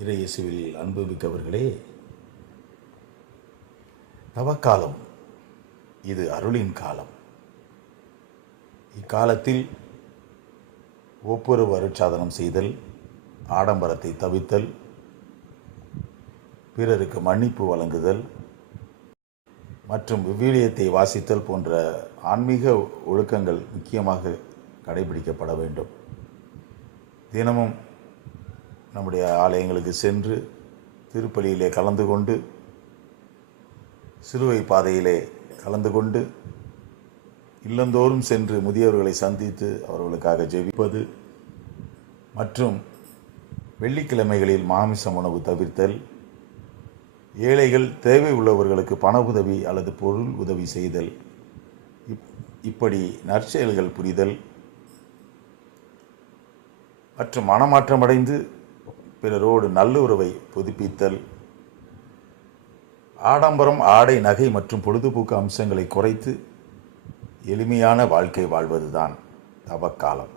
இறை இயேசுவில் அன்புமிக்கவர்களே, தவக்காலம் இது அருளின் காலம். இக்காலத்தில் ஒப்புரவு அருட்சாதனம் செய்தல், ஆடம்பரத்தை தவிர்த்தல், பிறருக்கு மன்னிப்பு வழங்குதல் மற்றும் விவிலியத்தை வாசித்தல் போன்ற ஆன்மீக ஒழுக்கங்கள் முக்கியமாக கடைபிடிக்கப்பட வேண்டும். தினமும் நம்முடைய ஆலயங்களுக்கு சென்று திருப்பலியிலே கலந்து கொண்டு, சிலுவை பாதையிலே கலந்து கொண்டு, இல்லந்தோறும் சென்று முதியவர்களை சந்தித்து அவர்களுக்காக ஜெபிப்பது மற்றும் வெள்ளிக்கிழமைகளில் மாமிசம் உணவு தவிர்த்தல், ஏழைகள் தேவை உள்ளவர்களுக்கு பண உதவி அல்லது பொருள் உதவி செய்தல், இப்படி நற்செயல்கள் புரிதல் மற்றும் மனமாற்றமடைந்து பிறரோடு நல்லுறவை புதுப்பித்தல், ஆடம்பரம், ஆடை, நகை மற்றும் பொழுதுபோக்கு அம்சங்களை குறைத்து எளிமையான வாழ்க்கை வாழ்வதுதான் தவக்காலம்.